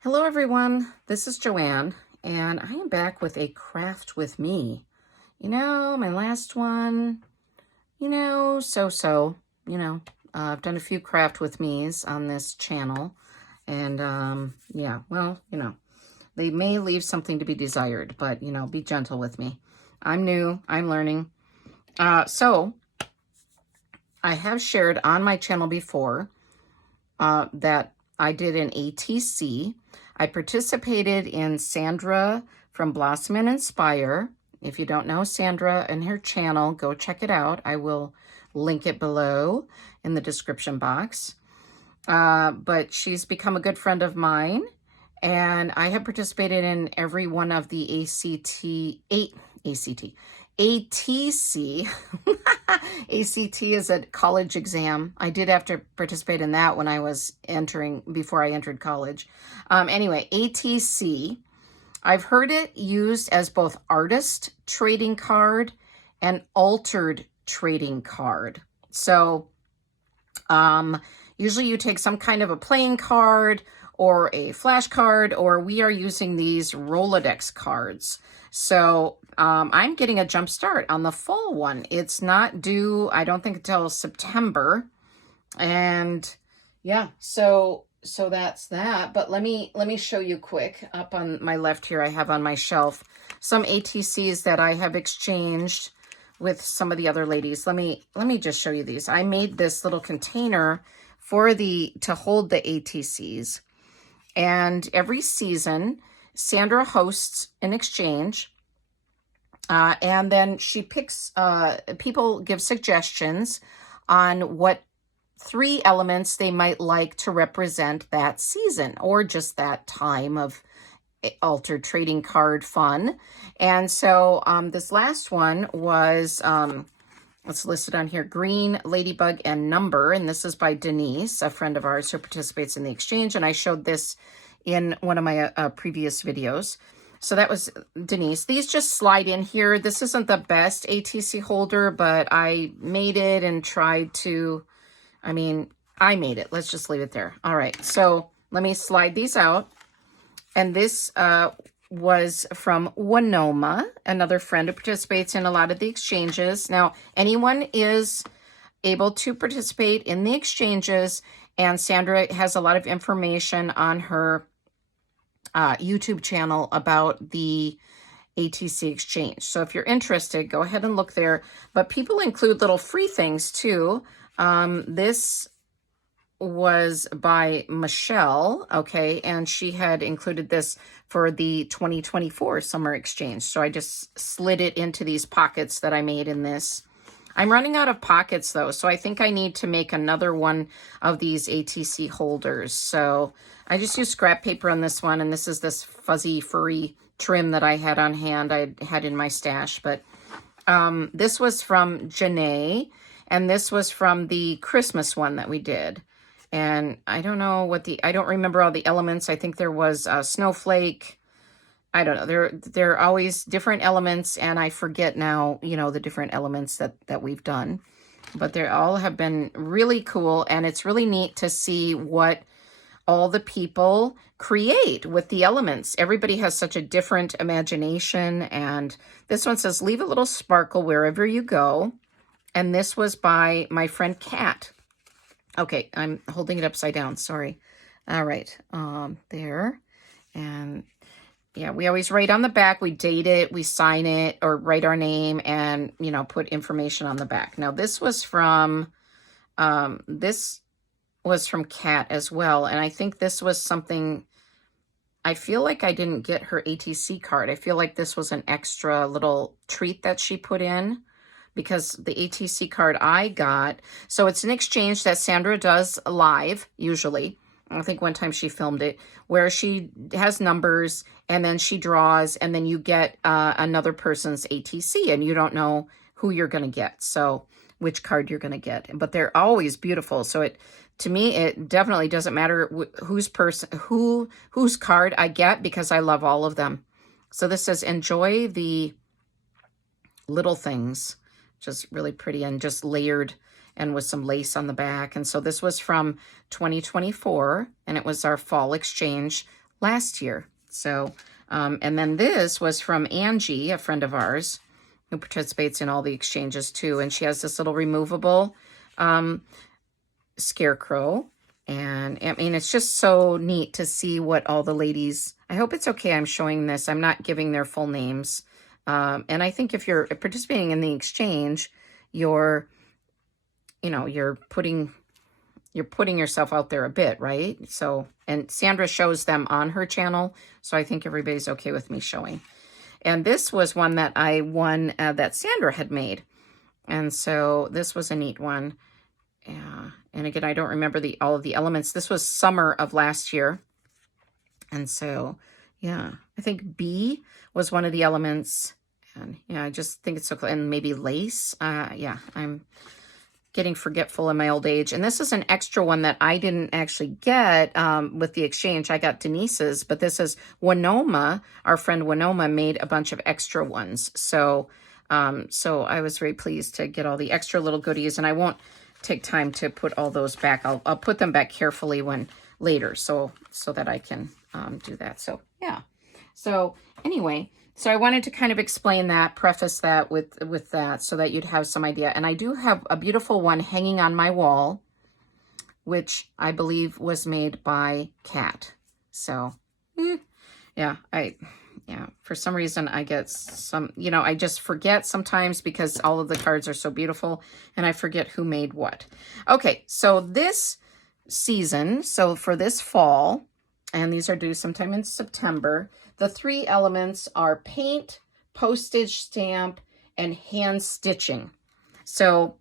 Hello everyone, this is Joanne, and I am back with a craft with me. My last one, so-so, I've done a few craft with me's on this channel, and yeah, well, they may leave something to be desired, but, be gentle with me. I'm new, I'm learning. So, I have shared on my channel before that I did an ATC. I participated in Sandra from Blossom and Inspire. If you don't know Sandra and her channel, go check it out. I will link it below in the description box. But she's become a good friend of mine, and I have participated in every one of the ATC. ACT is a college exam. I did have to participate in that when I was before I entered college. Anyway, ATC, I've heard it used as both artist trading card and altered trading card. So, usually you take some kind of a playing card or a flash card, or we are using these Rolodex cards. So I'm getting a jump start on the fall one. It's not due, I don't think, until September. And yeah, so that's that. But let me show you quick. Up on my left here, I have on my shelf some ATCs that I have exchanged with some of the other ladies. Let me just show you these. I made this little container to hold the ATCs. And every season, Sandra hosts an exchange, and then she picks, people give suggestions on what 3 elements they might like to represent that season or just that time of altered trading card fun. And so this last one was, it's listed on here, Green, Ladybug, and Number. And this is by Denise, a friend of ours who participates in the exchange. And I showed this in one of my previous videos. So that was Denise. These just slide in here. This isn't the best ATC holder, but I made it and tried to, I made it. Let's just leave it there. All right. So let me slide these out. And this was from Winoma, another friend who participates in a lot of the exchanges. Now, anyone is able to participate in the exchanges, and Sandra has a lot of information on her YouTube channel about the ATC exchange. So if you're interested, go ahead and look there. But people include little free things too. This was by Michelle, okay, and she had included this for the 2024 summer exchange. So I just slid it into these pockets that I made in this. I'm running out of pockets though, so I think I need to make another one of these ATC holders. So I just used scrap paper on this one, and this is this fuzzy furry trim that I had on hand. I had in my stash, but this was from Janae, and this was from the Christmas one that we did. And I don't know I don't remember all the elements. I think there was a snowflake. I don't know. There are always different elements, and I forget now, the different elements that we've done. But they all have been really cool, and it's really neat to see what all the people create with the elements. Everybody has such a different imagination, and this one says, leave a little sparkle wherever you go. And this was by my friend Kat. Okay, I'm holding it upside down, sorry. All right, there. And yeah, we always write on the back, we date it, we sign it, or write our name and, put information on the back. Now, this was from Kat as well. And I think this was something, I feel like I didn't get her ATC card. I feel like this was an extra little treat that she put in, because the ATC card I got, so it's an exchange that Sandra does live, usually. I think one time she filmed it, where she has numbers, and then she draws, and then you get another person's ATC, and you don't know who you're going to get, so which card you're going to get. But they're always beautiful, so to me, it definitely doesn't matter whose card I get, because I love all of them. So this says, enjoy the little things. Just really pretty and just layered and with some lace on the back. And so this was from 2024, and it was our fall exchange last year. So, and then this was from Angie, a friend of ours, who participates in all the exchanges too. And she has this little removable scarecrow. And I mean, it's just so neat to see what all the ladies, I hope it's okay I'm showing this. I'm not giving their full names. And I think if you're participating in the exchange, you're putting yourself out there a bit, right? So, and Sandra shows them on her channel. So I think everybody's okay with me showing. And this was one that I won that Sandra had made. And so this was a neat one. Yeah. And again, I don't remember all of the elements. This was summer of last year. And so, yeah, I think B was one of the elements. And yeah, I just think it's so cool. And maybe lace. Yeah, I'm getting forgetful in my old age. And this is an extra one that I didn't actually get with the exchange. I got Denise's, but this is Winoma. Our friend Winoma made a bunch of extra ones. So, so I was very pleased to get all the extra little goodies, and I won't take time to put all those back. I'll put them back carefully later, so that I can do that. So yeah. So anyway, so I wanted to kind of explain that, preface that with that, so that you'd have some idea. And I do have a beautiful one hanging on my wall, which I believe was made by Kat. So yeah, for some reason I get some, I just forget sometimes because all of the cards are so beautiful and I forget who made what. Okay, so this season, so for this fall, and these are due sometime in September, the 3 elements are paint, postage stamp, and hand stitching. So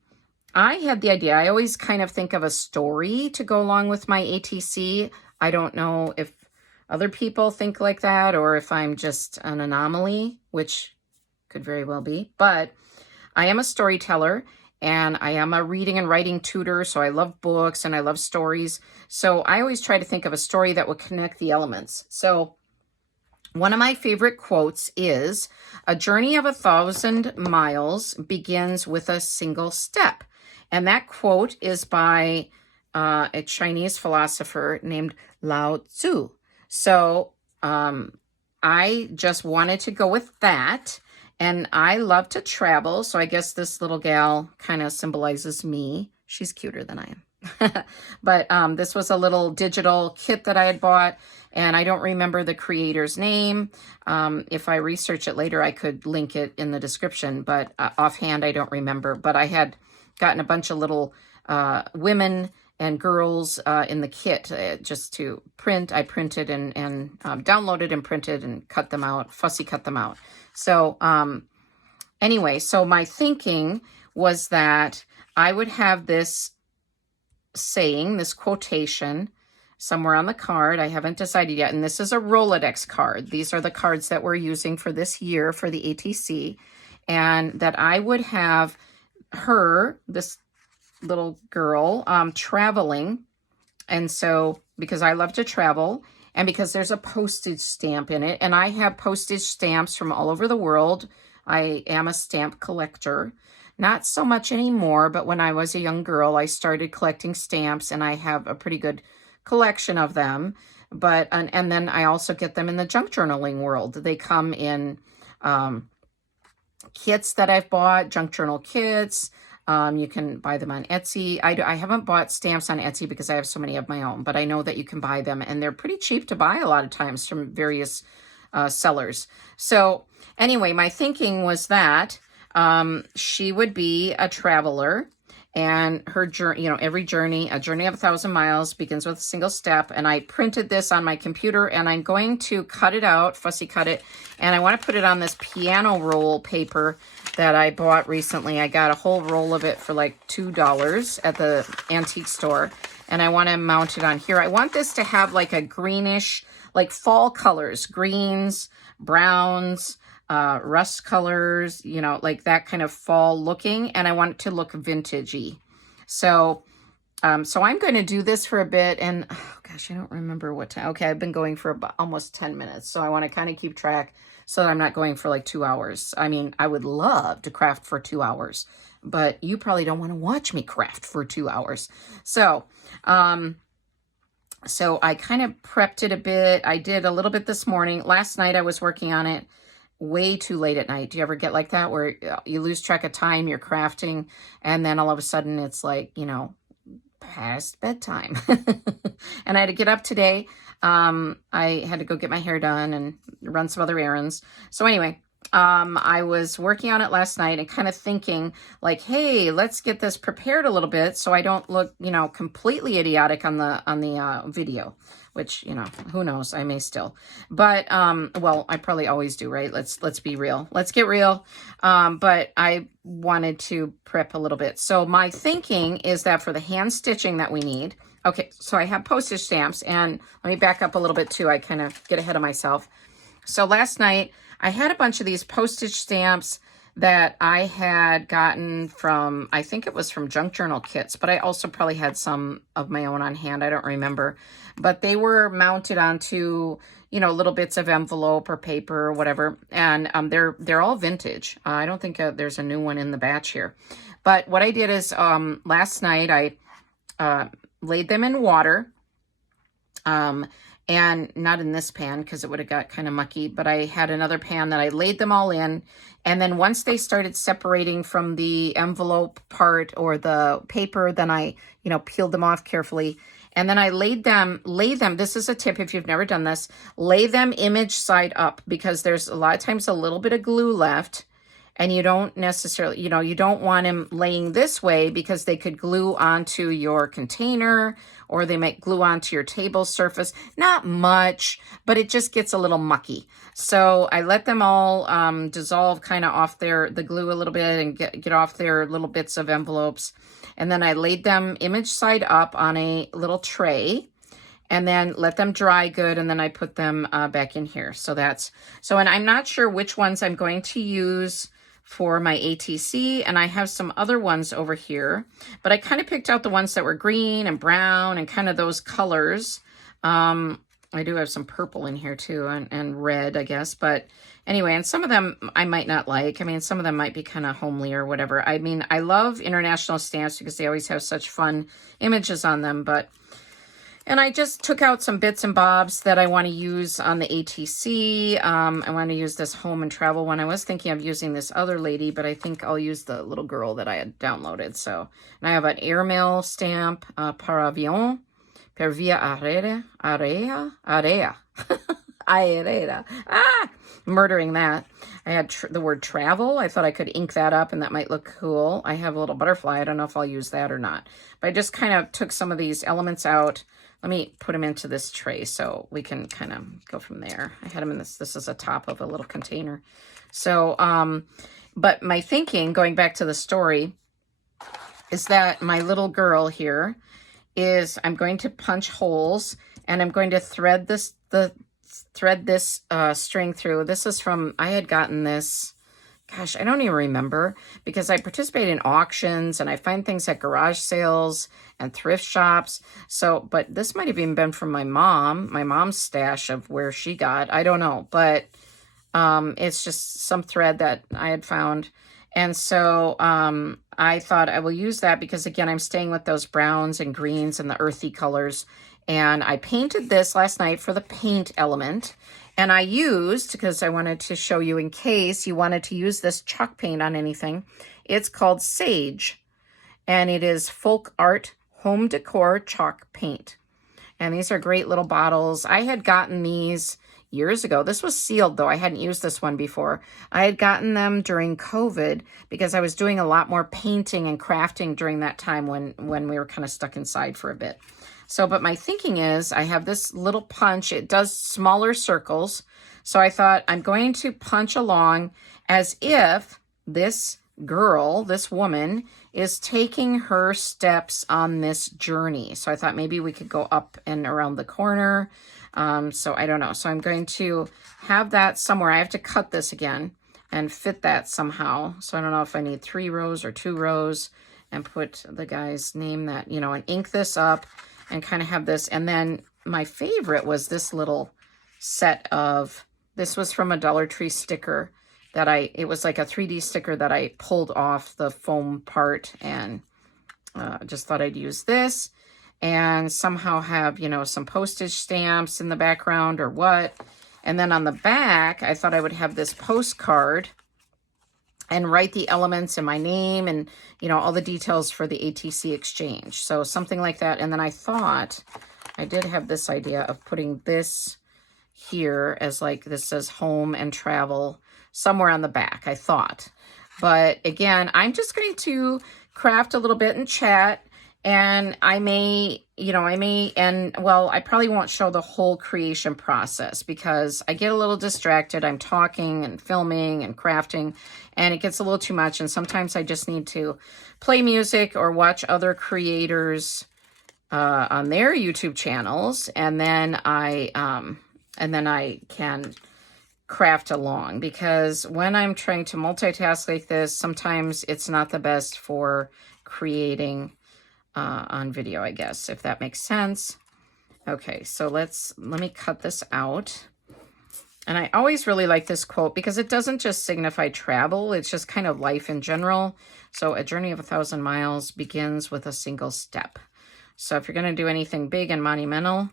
I had the idea, I always kind of think of a story to go along with my ATC. I don't know if other people think like that or if I'm just an anomaly, which could very well be. But I am a storyteller and I am a reading and writing tutor. So I love books and I love stories. So I always try to think of a story that would connect the elements. So one of my favorite quotes is, "A journey of 1,000 miles begins with a single step." And that quote is by a Chinese philosopher named Lao Tzu. So I just wanted to go with that. And I love to travel. So I guess this little gal kind of symbolizes me. She's cuter than I am. But this was a little digital kit that I had bought. And I don't remember the creator's name. If I research it later, I could link it in the description. But offhand, I don't remember. But I had gotten a bunch of little women and girls in the kit just to print. I printed and downloaded and printed and cut them out, fussy cut them out. So anyway, so my thinking was that I would have this saying, this quotation somewhere on the card. I haven't decided yet. And this is a Rolodex card. These are the cards that we're using for this year for the ATC. And that I would have her, this little girl, traveling. And so because I love to travel and because there's a postage stamp in it, and I have postage stamps from all over the world. I am a stamp collector. Not so much anymore, but when I was a young girl, I started collecting stamps and I have a pretty good collection of them. But and then I also get them in the junk journaling world. They come in kits that I've bought, junk journal kits. You can buy them on Etsy. I haven't bought stamps on Etsy because I have so many of my own, but I know that you can buy them and they're pretty cheap to buy a lot of times from various sellers. So anyway, my thinking was that she would be a traveler, and her journey, every journey, a journey of 1,000 miles begins with a single step. And I printed this on my computer and I'm going to cut it out, fussy cut it. And I want to put it on this piano roll paper that I bought recently. I got a whole roll of it for like $2 at the antique store. And I want to mount it on here. I want this to have like a greenish, like fall colors, greens, browns, rust colors, like that kind of fall looking, and I want it to look vintagey. So so I'm going to do this for a bit, and oh gosh, I don't remember what time. Okay, I've been going for about almost 10 minutes, so I want to kind of keep track so that I'm not going for like 2 hours. I mean, I would love to craft for 2 hours, but you probably don't want to watch me craft for 2 hours. So So I kind of prepped it a bit. I did a little bit this morning. Last night I was working on it way too late at night. Do you ever get like that where you lose track of time, you're crafting, and then all of a sudden it's like, you know, past bedtime. And I had to get up today. I had to go get my hair done and run some other errands. So anyway, I was working on it last night and kind of thinking like, hey, let's get this prepared a little bit so I don't look, you know, completely idiotic on the video, which, you know, who knows, I may still, but, well, I probably always do, right? Let's be real. Let's get real. But I wanted to prep a little bit. So my thinking is that for the hand stitching that we need, okay, so I have postage stamps, and let me back up a little bit too. I kind of get ahead of myself. So last night I had a bunch of these postage stamps that I had gotten from, I think it was from junk journal kits, but I also probably had some of my own on hand. I don't remember, but they were mounted onto, you know, little bits of envelope or paper or whatever. And they're all vintage. I don't think there's a new one in the batch here, but what I did is, last night I laid them in water, and not in this pan because it would have got kind of mucky, but I had another pan that I laid them all in. And then once they started separating from the envelope part or the paper, then I, you know, peeled them off carefully. And then I lay them, this is a tip if you've never done this, lay them image side up, because there's a lot of times a little bit of glue left. And you don't necessarily, you know, you don't want them laying this way because they could glue onto your container, or they might glue onto your table surface. Not much, but it just gets a little mucky. So I let them all dissolve kind of off the glue a little bit and get off their little bits of envelopes. And then I laid them image side up on a little tray, and then let them dry good, and then I put them back in here. So and I'm not sure which ones I'm going to use for my ATC, and I have some other ones over here, but I kind of picked out the ones that were green and brown and kind of those colors. I do have some purple in here too, and red, I guess, but anyway, and some of them I might not like. I mean, some of them might be kind of homely or whatever. I mean, I love international stamps because they always have such fun images on them, and I just took out some bits and bobs that I want to use on the ATC. I want to use this home and travel one. I was thinking of using this other lady, but I think I'll use the little girl that I had downloaded. So, and I have an airmail stamp, par avion, per via area. Murdering that. I had the word travel. I thought I could ink that up and that might look cool. I have a little butterfly. I don't know if I'll use that or not. But I just kind of took some of these elements out. Let me put them into this tray so we can kind of go from there. I had them in this is a top of a little container. So, but my thinking, going back to the story, is that my little girl here is, I'm going to punch holes, and I'm going to thread this string through. This is from, I had gotten this, gosh, I don't even remember, because I participate in auctions and I find things at garage sales and thrift shops. So, but this might have even been from my mom's stash of where she got, I don't know, but it's just some thread that I had found. And so I thought I will use that because, again, I'm staying with those browns and greens and the earthy colors. And I painted this last night for the paint element. And I used, because I wanted to show you in case you wanted to use this chalk paint on anything, it's called Sage. And it is Folk Art Home Decor Chalk Paint. And these are great little bottles. I had gotten these years ago. This was sealed, though. I hadn't used this one before. I had gotten them during COVID because I was doing a lot more painting and crafting during that time when we were kind of stuck inside for a bit. So, but my thinking is I have this little punch. It does smaller circles. So I thought I'm going to punch along as if this girl, this woman, is taking her steps on this journey. So I thought maybe we could go up and around the corner. So I don't know. So I'm going to have that somewhere. I have to cut this again and fit that somehow. So I don't know if I need 3 rows or 2 rows, and put the guy's name that, you know, and ink this up and kind of have this. And then my favorite was this little set of, this was from a Dollar Tree sticker that it was like a 3D sticker that I pulled off the foam part, and just thought I'd use this. and somehow have, you know, some postage stamps in the background or what. And then on the back, I thought I would have this postcard and write the elements and my name and, you know, all the details for the ATC exchange. So something like that. And then I thought I did have this idea of putting this here as like, this says home and travel somewhere on the back, I thought. But again, I'm just going to craft a little bit and chat, and I may, you know, well, I probably won't show the whole creation process because I get a little distracted. I'm talking and filming and crafting, and it gets a little too much. And sometimes I just need to play music or watch other creators on their YouTube channels, and then I can craft along, because when I'm trying to multitask like this, sometimes it's not the best for creating on video, I guess, if that makes sense. Okay, so let me cut this out. And I always really like this quote because it doesn't just signify travel, it's just kind of life in general. So a journey of 1,000 miles begins with a single step. So if you're going to do anything big and monumental,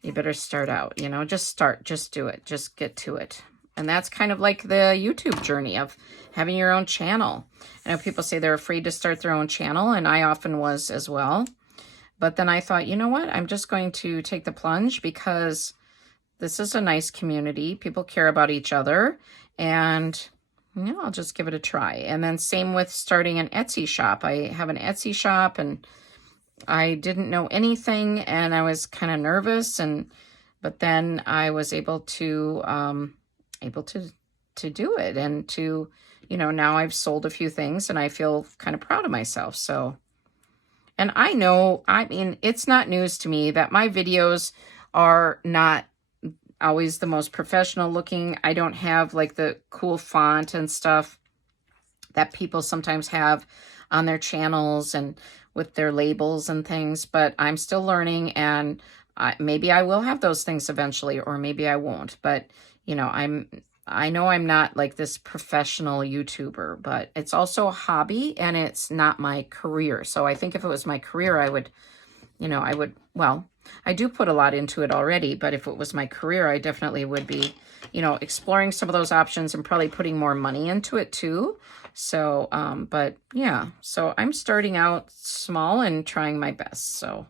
you better start out, you know, just start, just do it, just get to it. And that's kind of like the YouTube journey of having your own channel. I know people say they're afraid to start their own channel, and I often was as well. But then I thought, you know what, I'm just going to take the plunge because this is a nice community. People care about each other, and you know, I'll just give it a try. And then same with starting an Etsy shop. I have an Etsy shop, and I didn't know anything, and I was kind of nervous, but then I was able to do it, and to, you know, now I've sold a few things and I feel kind of proud of myself. So, and I know, I mean, it's not news to me that my videos are not always the most professional looking. I don't have like the cool font and stuff that people sometimes have on their channels and with their labels and things, but I'm still learning, and maybe I will have those things eventually, or maybe I won't. But, you know, I know I'm not like this professional YouTuber, but it's also a hobby and it's not my career. So I think if it was my career, I would, you know, well, I do put a lot into it already, but if it was my career, I definitely would be, you know, exploring some of those options and probably putting more money into it too. So, but yeah, so I'm starting out small and trying my best. So,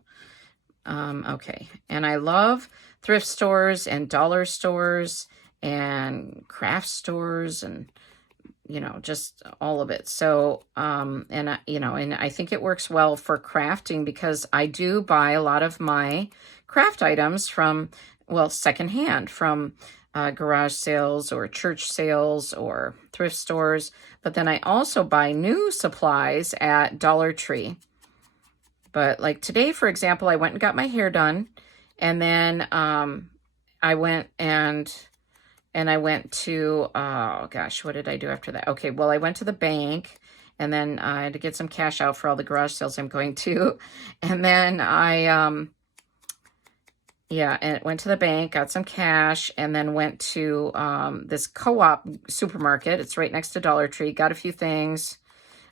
okay. And I love thrift stores and dollar stores and craft stores and, you know, just all of it. So, you know, and I think it works well for crafting because I do buy a lot of my craft items from, well, secondhand from garage sales or church sales or thrift stores. But then I also buy new supplies at Dollar Tree. But like today, for example, I went and got my hair done, and then I went to, oh gosh, what did I do after that? Okay, well, I went to the bank, and then I had to get some cash out for all the garage sales I'm going to. And then and went to the bank, got some cash, and then went to this co-op supermarket. It's right next to Dollar Tree, got a few things.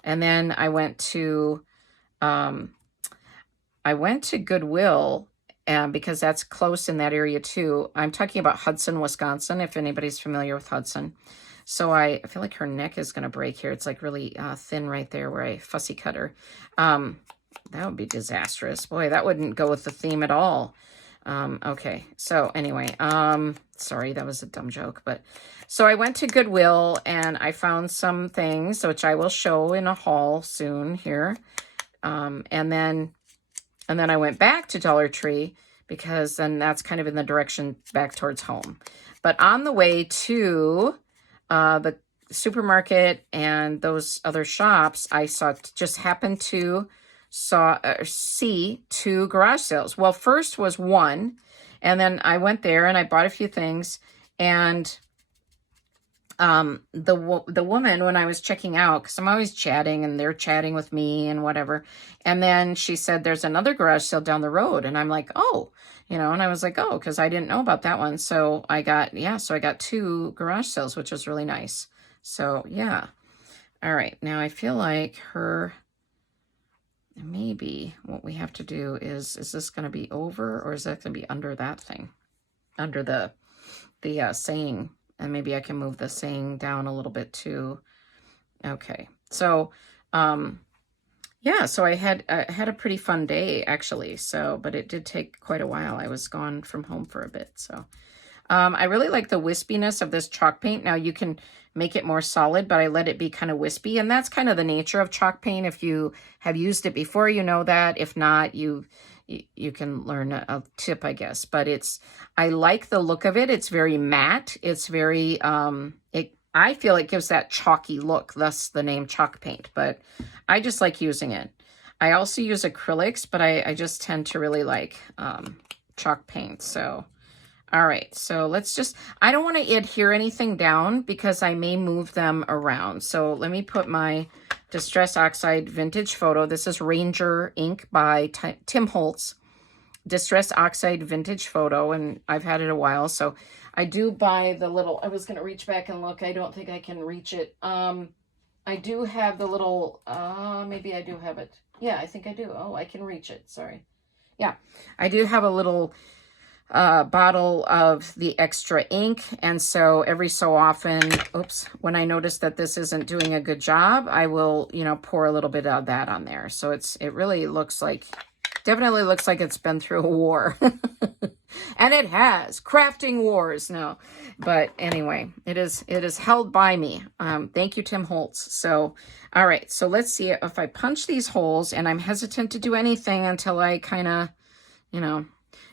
And then I went to Goodwill, because that's close in that area too. I'm talking about Hudson, Wisconsin, if anybody's familiar with Hudson. So I feel like her neck is going to break here. It's like really thin right there where I fussy cut her. That would be disastrous. Boy, that wouldn't go with the theme at all. Okay, so anyway, sorry, that was a dumb joke. But so I went to Goodwill and I found some things, which I will show in a haul soon here. And then I went back to Dollar Tree because then that's kind of in the direction back towards home. But on the way to the supermarket and those other shops, I happened to see two garage sales. Well, first was one, and then I went there and I bought a few things, and the woman, when I was checking out, because I'm always chatting and they're chatting with me and whatever, and then she said there's another garage sale down the road, and I'm like, oh, you know, and I was like, oh, because I didn't know about that one. So I got two garage sales, which was really nice. So yeah. All right, now I feel like maybe what we have to do is this going to be over, or is that going to be under that thing? Under the saying. And maybe I can move the saying down a little bit too. Okay. So, yeah, so I had a pretty fun day actually. So, but it did take quite a while. I was gone from home for a bit. So, I really like the wispiness of this chalk paint. Now you can make it more solid, but I let it be kind of wispy, and that's kind of the nature of chalk paint. If you have used it before, you know that. If not, you can learn a tip, I guess. But I like the look of it. It's very matte. It's very, I feel it gives that chalky look, thus the name chalk paint, but I just like using it. I also use acrylics, but I just tend to really like chalk paint. So, all right, so I don't want to adhere anything down because I may move them around. So let me put my Distress Oxide Vintage Photo. This is Ranger ink by Tim Holtz. Distress Oxide Vintage Photo, and I've had it a while. So I do buy the little, I was going to reach back and look. I don't think I can reach it. I do have the little, maybe I do have it. Yeah, I think I do. Oh, I can reach it. Sorry. Yeah, I do have a little bottle of the extra ink, and so every so often, when I notice that this isn't doing a good job, I will, pour a little bit of that on there. So it really definitely looks like it's been through a war. And it has. Crafting wars. No. But anyway, it is held by me. Thank you, Tim Holtz. So, all right. So let's see if I punch these holes, and I'm hesitant to do anything until I kind of,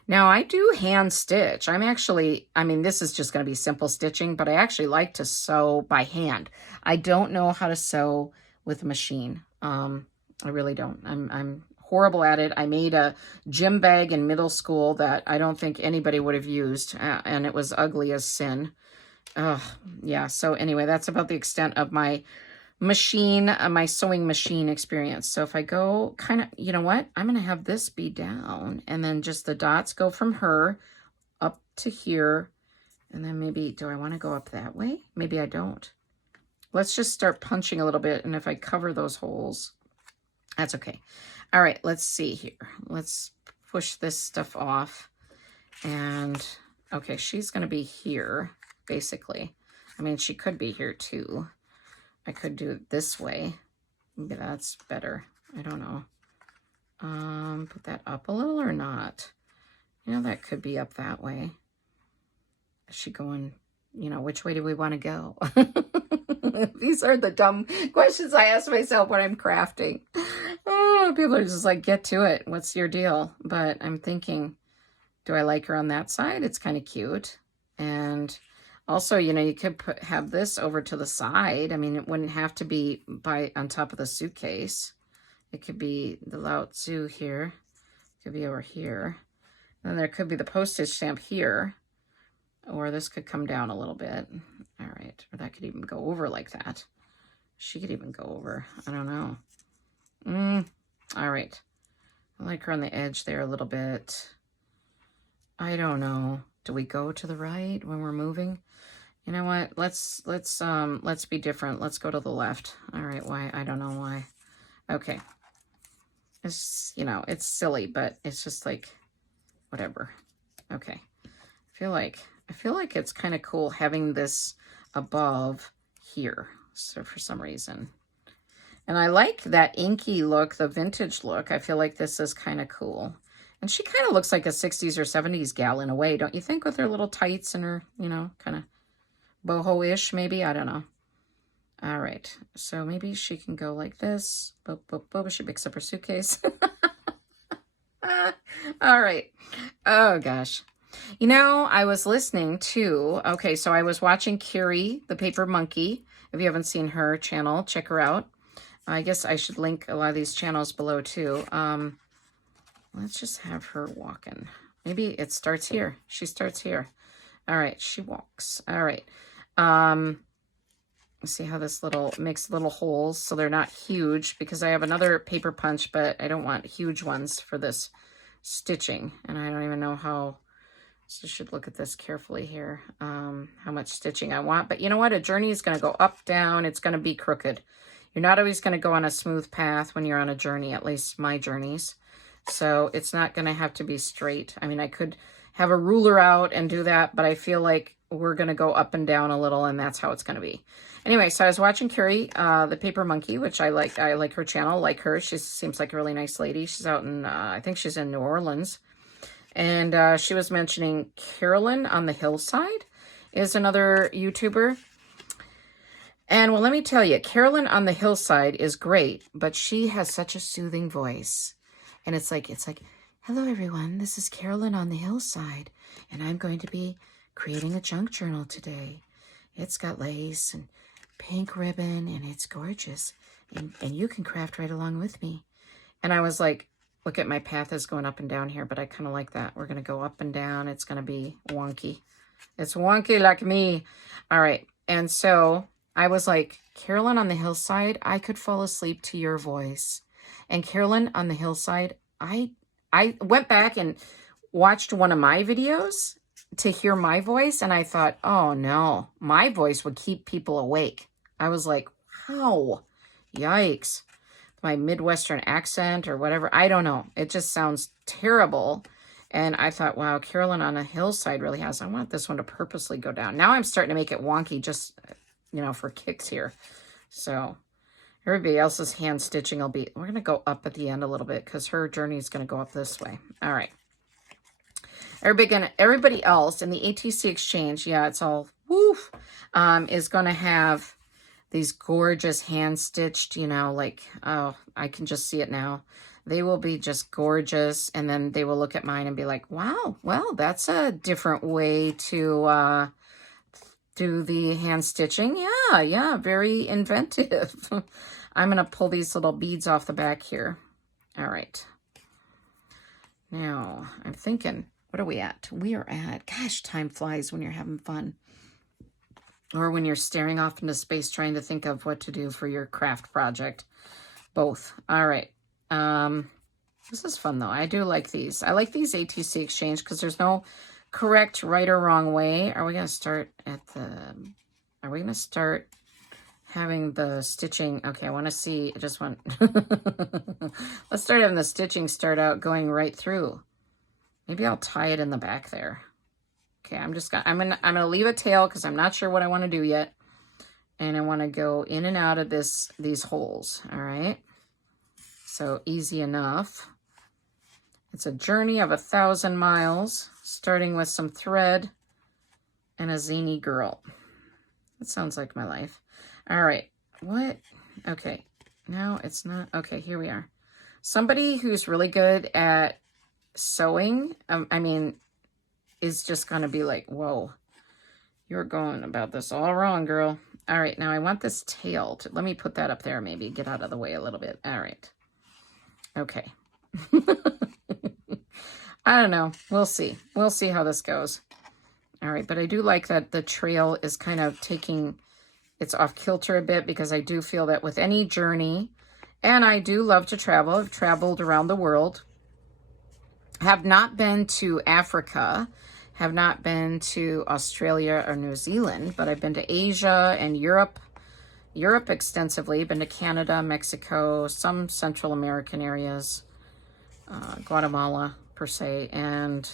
Now I do hand stitch. This is just going to be simple stitching, but I actually like to sew by hand. I don't know how to sew with a machine. I really don't. I'm horrible at it. I made a gym bag in middle school that I don't think anybody would have used, and it was ugly as sin. Yeah. So anyway, that's about the extent of my my sewing machine experience. So if I go kind of, you know what? I'm going to have this be down, and then just the dots go from her up to here. And then maybe, do I want to go up that way? Maybe I don't. Let's just start punching a little bit. And if I cover those holes, that's okay. All right, let's see here. Let's push this stuff off. And okay, she's going to be here, basically. She could be here too. I could do it this way. Maybe that's better. I don't know. Put that up a little or not? That could be up that way. Is she going, which way do we want to go? These are the dumb questions I ask myself when I'm crafting. Oh, people are just like, get to it. What's your deal? But I'm thinking, do I like her on that side? It's kind of cute. And also, you could have this over to the side. It wouldn't have to be on top of the suitcase. It could be the Lao Tzu here. It could be over here. And then there could be the postage stamp here. Or this could come down a little bit. All right. Or that could even go over like that. She could even go over. I don't know. All right. I like her on the edge there a little bit. I don't know. Do we go to the right when we're moving? You know what? Let's be different. Let's go to the left. All right. Why? I don't know why. Okay. It's, it's silly, but it's just like, whatever. Okay. I feel like it's kind of cool having this above here. So for some reason. And I like that inky look, the vintage look. I feel like this is kind of cool. And she kind of looks like a 60s or 70s gal in a way, don't you think? With her little tights and her, kind of boho-ish, maybe. I don't know. All right. So maybe she can go like this. Boop, boop, boop. She picks up her suitcase. All right. Oh, gosh. I was listening to, so I was watching Curie, the Paper Monkey. If you haven't seen her channel, check her out. I guess I should link a lot of these channels below too. Let's just have her walking. Maybe it starts here. She starts here. All right, she walks. All right. Let's see how this makes little holes so they're not huge, because I have another paper punch, but I don't want huge ones for this stitching. And I don't even know how, so I should look at this carefully here, how much stitching I want. But you know what? A journey is going to go up, down. It's going to be crooked. You're not always going to go on a smooth path when you're on a journey, at least my journeys. So it's not going to have to be straight. I mean, I could have a ruler out and do that, but I feel like we're going to go up and down a little, and that's how it's going to be. Anyway, so I was watching Carrie, the Paper Monkey, which I like. I like her channel, like her. She seems like a really nice lady. She's out in, I think she's in New Orleans. And she was mentioning Carolyn on the Hillside is another YouTuber. And well, let me tell you, Carolyn on the Hillside is great, but she has such a soothing voice. And it's like, hello everyone, this is Carolyn on the Hillside, and I'm going to be creating a junk journal today. It's got lace and pink ribbon, and it's gorgeous. And you can craft right along with me. And I was like, look at my path is going up and down here, but I kind of like that. We're going to go up and down. It's going to be wonky. It's wonky like me. All right. And so I was like, Carolyn on the Hillside, I could fall asleep to your voice. And Carolyn on the Hillside, I went back and watched one of my videos to hear my voice, and I thought, oh no, my voice would keep people awake. I was like, wow, yikes. My Midwestern accent or whatever, I don't know. It just sounds terrible. And I thought, wow, Carolyn on a Hillside really has. I want this one to purposely go down. Now I'm starting to make it wonky just, you know, for kicks here. So everybody else's hand stitching will be, we're going to go up at the end a little bit because her journey is going to go up this way. All right. Everybody else in the ATC exchange, yeah, it's all woof, is going to have these gorgeous hand-stitched, you know, like, oh, I can just see it now. They will be just gorgeous, and then they will look at mine and be like, wow, well, that's a different way to do the hand stitching. Yeah, very inventive. I'm going to pull these little beads off the back here. All right. Now, I'm thinking, what are we at? We are at, gosh, time flies when you're having fun. Or when you're staring off into space trying to think of what to do for your craft project. Both. All right. This is fun, though. I do like these. I like these ATC exchange because there's no correct right or wrong way. Are we going to start at the... Are we going to start having the stitching? Okay, I want to see... I just want... Let's start having the stitching start out going right through. Maybe I'll tie it in the back there. Okay, I'm gonna leave a tail because I'm not sure what I want to do yet. And I want to go in and out of these holes. All right. So easy enough. It's a journey of 1,000 miles, starting with some thread and a zany girl. That sounds like my life. All right. What? Okay. No, it's not. Okay, here we are. Somebody who's really good at sewing, I mean, is just going to be like, whoa, you're going about this all wrong, girl. All right, now I want this tail. Let me put that up there, maybe get out of the way a little bit. All right. Okay. I don't know. We'll see. We'll see how this goes. All right, but I do like that the trail is kind of taking, it's off kilter a bit because I do feel that with any journey, and I do love to travel. I've traveled around the world. Have not been to Africa, have not been to Australia or New Zealand, but I've been to Asia and Europe extensively, been to Canada, Mexico, some Central American areas, Guatemala per se, and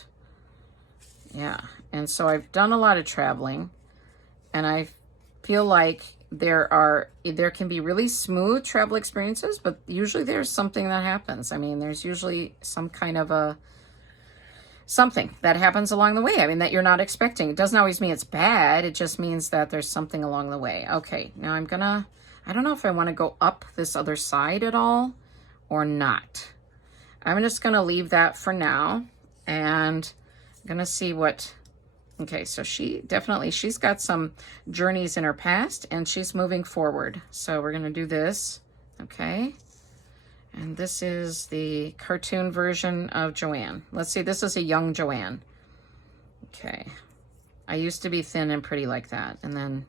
yeah. And so I've done a lot of traveling, and I feel like there can be really smooth travel experiences, but usually there's something that happens. I mean, there's usually some kind of something that happens along the way. I mean, that you're not expecting. It doesn't always mean it's bad. It just means that there's something along the way. Okay, now I don't know if I want to go up this other side at all or not. I'm just going to leave that for now, and I'm going to see what... Okay, so she's got some journeys in her past, and she's moving forward. So we're going to do this, okay? And this is the cartoon version of Joanne. Let's see, this is a young Joanne. Okay. I used to be thin and pretty like that, and then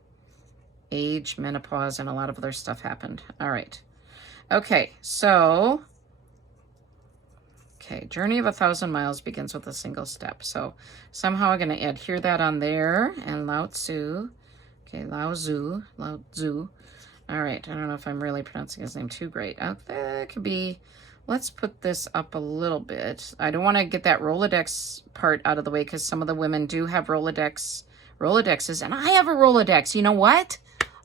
age, menopause, and a lot of other stuff happened. All right. Okay, so... Okay, journey of 1,000 miles begins with a single step. So somehow I'm going to adhere that on there. And Lao Tzu. Okay, Lao Tzu. All right, I don't know if I'm really pronouncing his name too great. Oh, that could be, let's put this up a little bit. I don't want to get that Rolodex part out of the way because some of the women do have Rolodexes, and I have a Rolodex. You know what?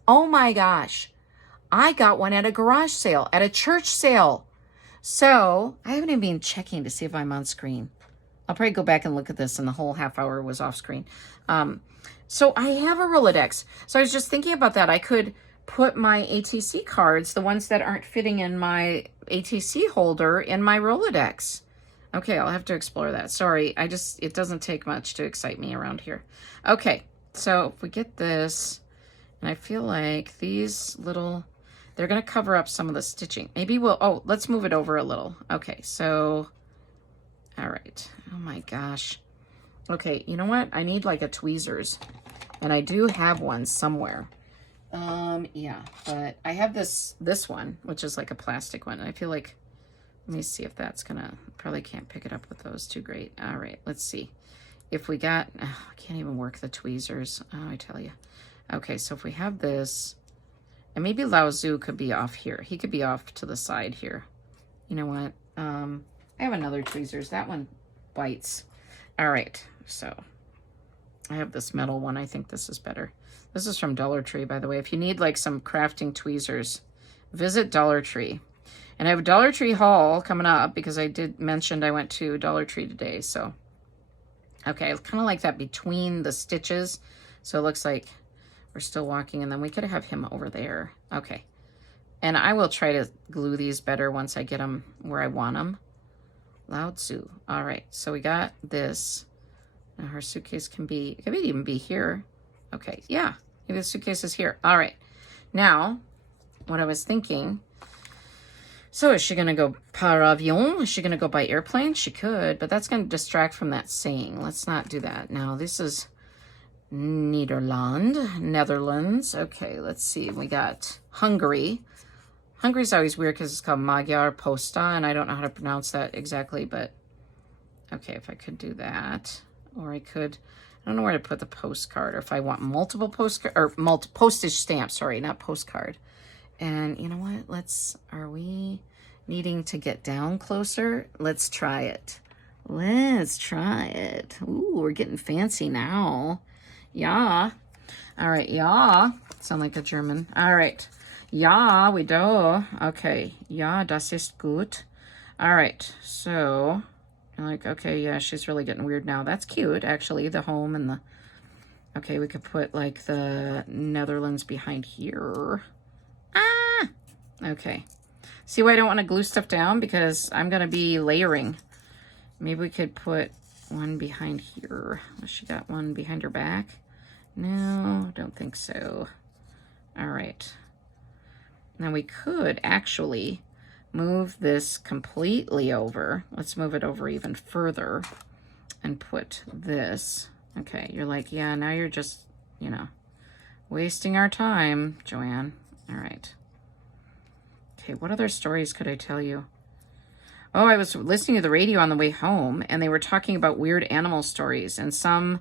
Oh my gosh. I got one at a garage sale, at a church sale. So I haven't even been checking to see if I'm on screen. I'll probably go back and look at this, and the whole half hour was off screen. So I have a Rolodex. So I was just thinking about that. I could put my ATC cards, the ones that aren't fitting in my ATC holder, in my Rolodex. Okay, I'll have to explore that. Sorry, it doesn't take much to excite me around here. Okay, so if we get this, and I feel like these little, they're going to cover up some of the stitching. Maybe let's move it over a little. Okay, so, all right. Oh my gosh. Okay, you know what? I need like a tweezers, and I do have one somewhere. Yeah, but I have this one, which is like a plastic one. And I feel like, let me see if that's probably can't pick it up with those too great. All right, let's see. If we got, I can't even work the tweezers. Oh, I tell you. Okay, so if we have this, and maybe Lao Tzu could be off here. He could be off to the side here. You know what? I have another tweezers. That one bites. All right, so I have this metal one. I think this is better. This is from Dollar Tree, by the way. If you need like some crafting tweezers, visit Dollar Tree. And I have a Dollar Tree haul coming up because I did mention I went to Dollar Tree today. So, okay, I kind of like that between the stitches. So it looks like we're still walking, and then we could have him over there. Okay. And I will try to glue these better once I get them where I want them. Lao Tzu. All right, so we got this. Now her suitcase it could even be here. Okay, yeah, maybe the suitcase is here. All right, now, what I was thinking, so is she gonna go par avion? Is she gonna go by airplane? She could, but that's gonna distract from that saying. Let's not do that. Now, this is Netherlands. Okay, let's see, we got Hungary. Hungary's always weird because it's called Magyar Posta, and I don't know how to pronounce that exactly, but okay, if I could do that, or I don't know where to put the postcard, or if I want multiple postage stamps, sorry, not postcard. And you know what, are we needing to get down closer? Let's try it. Ooh, we're getting fancy now. Yeah. All right, yeah. Sound like a German. All right. Ja, we do. Okay. Ja, das ist gut. All right. So, like, okay, yeah, she's really getting weird now. That's cute, actually, the home and the... Okay, we could put, like, the Netherlands behind here. Ah! Okay. See why I don't want to glue stuff down? Because I'm going to be layering. Maybe we could put one behind here. She got one behind her back. No, don't think so. All right. Now we could actually move this completely over. Let's move it over even further and put this. Okay, you're like, yeah, now you're just, wasting our time, Joanne. All right. Okay, what other stories could I tell you? Oh, I was listening to the radio on the way home, and they were talking about weird animal stories, and some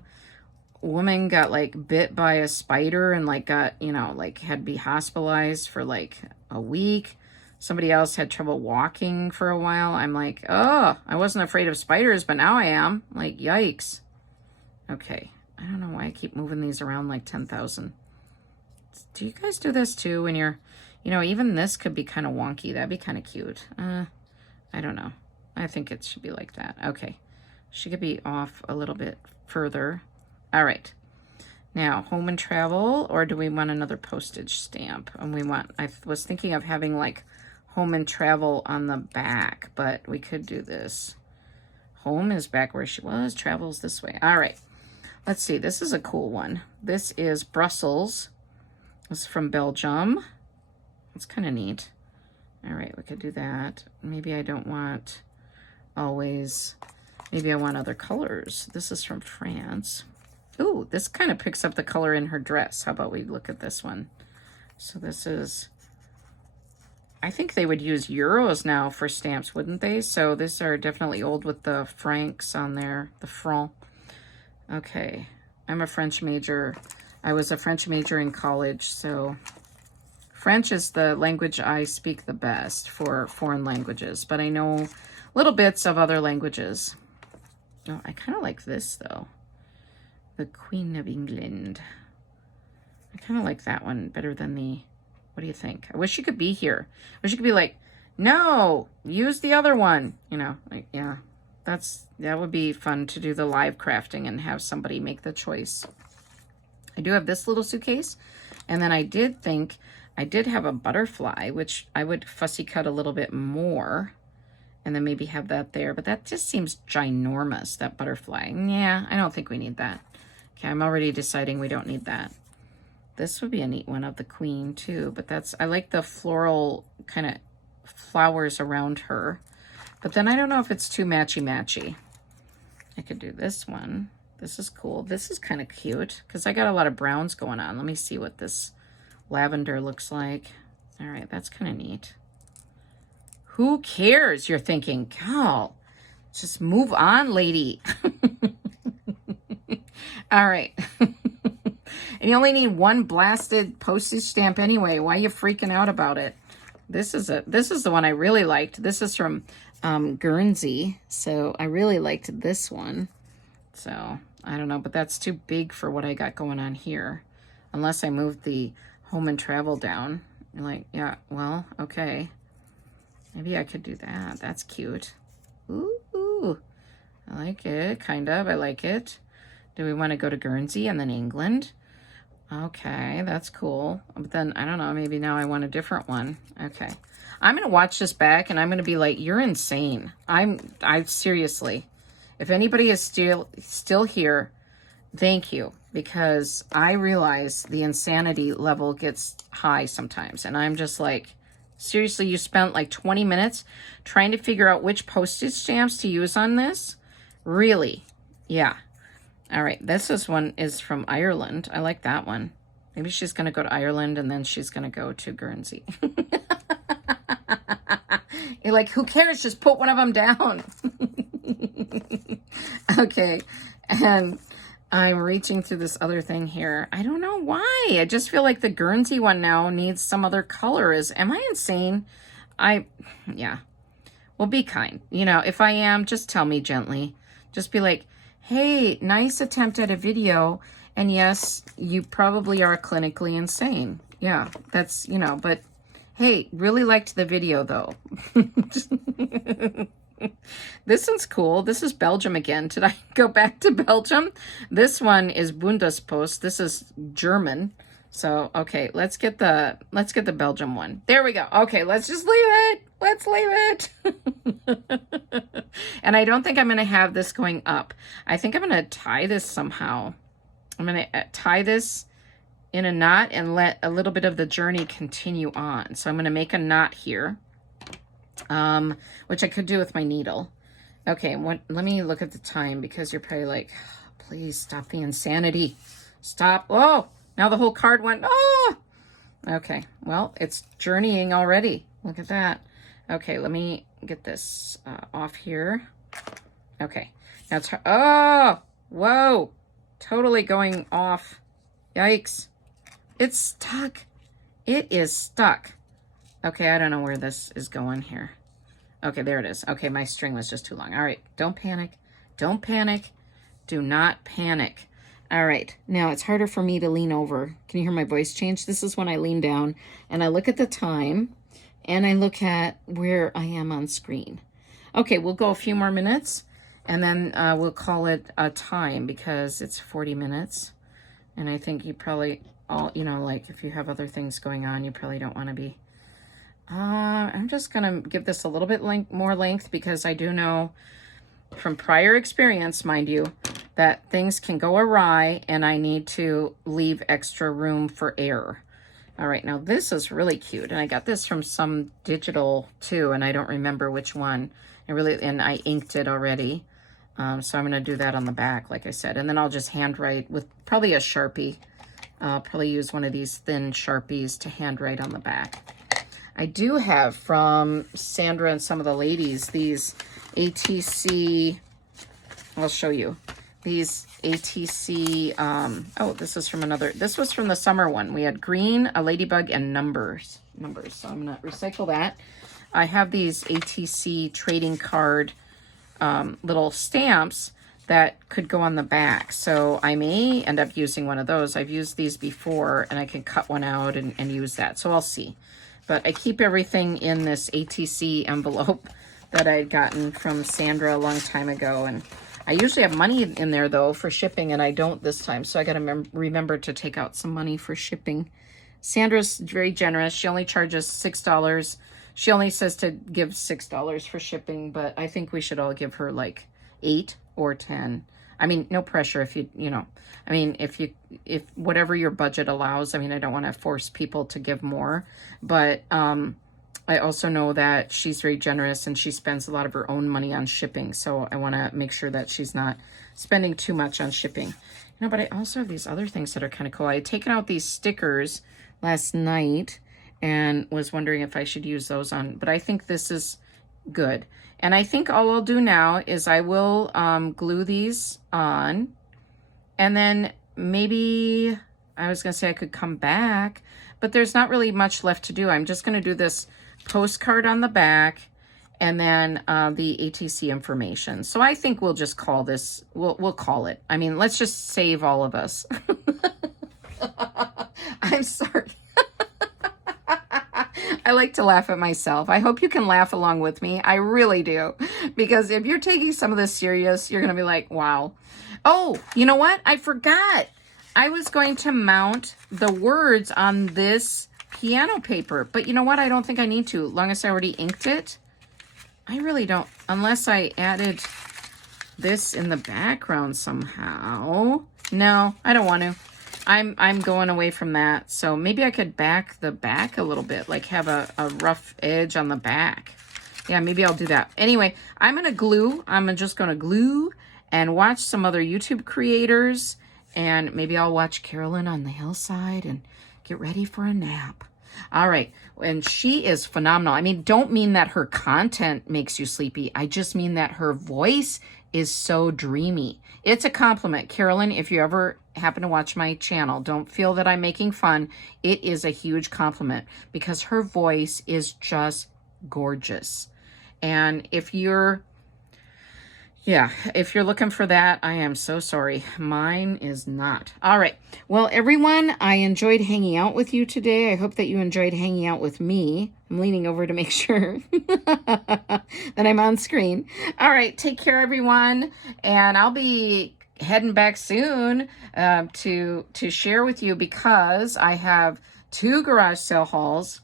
woman got like bit by a spider and like got, had to be hospitalized for like a week. Somebody else had trouble walking for a while. I'm like, oh, I wasn't afraid of spiders, but now I am. Like, yikes. Okay. I don't know why I keep moving these around like 10,000. Do you guys do this too when you're, even this could be kind of wonky. That'd be kind of cute. I don't know. I think it should be like that. Okay. She could be off a little bit further. All right. Now, home and travel, or do we want another postage stamp? And I was thinking of having like home and travel on the back, but we could do this. Home is back where she was, travel's this way. All right. Let's see. This is a cool one. This is Brussels. This is from Belgium. It's kind of neat. All right, we could do that. Maybe I don't want maybe I want other colors. This is from France. Ooh, this kind of picks up the color in her dress. How about we look at this one? So this is, I think they would use euros now for stamps, wouldn't they? So these are definitely old with the francs on there, the franc. Okay, I'm a French major. I was a French major in college, so French is the language I speak the best for foreign languages, but I know little bits of other languages. Oh, I kind of like this, though. The Queen of England. I kind of like that one better than the... What do you think? I wish you could be here. I wish you could be like, no, use the other one. You know, like, yeah, that would be fun to do the live crafting and have somebody make the choice. I do have this little suitcase. And then I did think I did have a butterfly, which I would fussy cut a little bit more. And then maybe have that there. But that just seems ginormous, that butterfly. Yeah, I don't think we need that. Okay, I'm already deciding we don't need that. This would be a neat one of the queen too, but I like the floral kind of flowers around her. But then I don't know if it's too matchy-matchy. I could do this one. This is cool. This is kind of cute because I got a lot of browns going on. Let me see what this lavender looks like. All right, that's kind of neat. Who cares? You're thinking, Cal, just move on, lady. All right. And you only need one blasted postage stamp anyway. Why are you freaking out about it? This is the one I really liked. This is from Guernsey. So I really liked this one. So I don't know, but that's too big for what I got going on here. Unless I moved the home and travel down. You're like, yeah, well, okay. Maybe I could do that. That's cute. Ooh, I like it, kind of. I like it. Do we want to go to Guernsey and then England? Okay, that's cool. But then, I don't know, maybe now I want a different one. Okay. I'm going to watch this back and I'm going to be like, you're insane. I seriously, if anybody is still here, thank you. Because I realize the insanity level gets high sometimes. And I'm just like, seriously, you spent like 20 minutes trying to figure out which postage stamps to use on this? Really? Yeah. All right, this one is from Ireland. I like that one. Maybe she's going to go to Ireland and then she's going to go to Guernsey. You're like, who cares? Just put one of them down. Okay, and I'm reaching through this other thing here. I don't know why. I just feel like the Guernsey one now needs some other color. Am I insane? Yeah. Well, be kind. You know, if I am, just tell me gently. Just be like, hey, nice attempt at a video. And yes, you probably are clinically insane. Yeah, that's, you know, but hey, really liked the video though. This one's cool. This is Belgium again. Did I go back to Belgium? This one is Bundespost. This is German. So, okay, let's get the Belgium one. There we go. Okay, let's just leave it. Let's leave it. And I don't think I'm going to have this going up. I think I'm going to tie this somehow. I'm going to tie this in a knot and let a little bit of the journey continue on. So I'm going to make a knot here, which I could do with my needle. Okay, let me look at the time because you're probably like, please stop the insanity. Stop. Oh, now the whole card went, oh. Okay, well, it's journeying already. Look at that. Okay, let me get this off here. Okay, now it's, oh, whoa, totally going off. Yikes. It's stuck. It is stuck. Okay, I don't know where this is going here. Okay, there it is. Okay, my string was just too long. All right, don't panic. Don't panic. Do not panic. All right, now it's harder for me to lean over. Can you hear my voice change? This is when I lean down and I look at the time and I look at where I am on screen. Okay, we'll go a few more minutes and then we'll call it a time because it's 40 minutes. And I think you probably all, you know, like if you have other things going on, you probably don't want to be. I'm just going to give this a little bit more length because I do know from prior experience, mind you, that things can go awry and I need to leave extra room for error. All right, now this is really cute. And I got this from some digital too, and I don't remember which one. And I inked it already. So I'm going to do that on the back, like I said. And then I'll just handwrite with probably a Sharpie. Probably use one of these thin Sharpies to handwrite on the back. I do have from Sandra and some of the ladies, these ATC, I'll show you. these ATC, oh, this was from the summer one. We had green, a ladybug, and numbers. So I'm gonna recycle that. I have these ATC trading card little stamps that could go on the back. So I may end up using one of those. I've used these before, and I can cut one out and use that. So I'll see. But I keep everything in this ATC envelope that I had gotten from Sandra a long time ago. And I usually have money in there, though, for shipping, and I don't this time. So I got to remember to take out some money for shipping. Sandra's very generous. She only charges $6. She only says to give $6 for shipping, but I think we should all give her like 8 or 10. I mean, no pressure if you know, I mean, if whatever your budget allows. I mean, I don't want to force people to give more, but I also know that she's very generous and she spends a lot of her own money on shipping. So I want to make sure that she's not spending too much on shipping. But I also have these other things that are kind of cool. I had taken out these stickers last night and was wondering if I should use those on, but I think this is good. And I think all I'll do now is I will glue these on, and then maybe I was gonna say I could come back, but there's not really much left to do. I'm just gonna do this postcard on the back and then the ATC information. So I think we'll just call this, we'll call it. I mean, let's just save all of us. I'm sorry. I like to laugh at myself. I hope you can laugh along with me. I really do. Because if you're taking some of this serious, you're going to be like, wow. Oh, you know what? I forgot. I was going to mount the words on this piano paper. But you know what? I don't think I need to. As long as I already inked it. I really don't. Unless I added this in the background somehow. No, I don't want to. I'm going away from that. So maybe I could back the back a little bit, like have a rough edge on the back. Yeah, maybe I'll do that. Anyway, I'm going to glue. I'm just going to glue and watch some other YouTube creators. And maybe I'll watch Carolyn on the hillside and get ready for a nap. All right. And she is phenomenal. I mean, don't mean that her content makes you sleepy. I just mean that her voice is so dreamy. It's a compliment. Carolyn, if you ever happen to watch my channel, don't feel that I'm making fun. It is a huge compliment because her voice is just gorgeous. And if you're looking for that, I am so sorry. Mine is not. All right. Well, everyone, I enjoyed hanging out with you today. I hope that you enjoyed hanging out with me. I'm leaning over to make sure that I'm on screen. All right. Take care, everyone. And I'll be heading back soon to share with you because I have 2 garage sale hauls,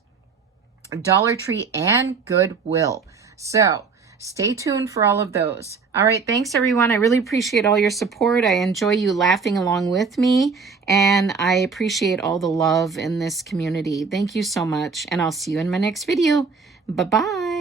Dollar Tree and Goodwill. So stay tuned for all of those. All right. Thanks, everyone. I really appreciate all your support. I enjoy you laughing along with me, and I appreciate all the love in this community. Thank you so much, and I'll see you in my next video. Bye-bye.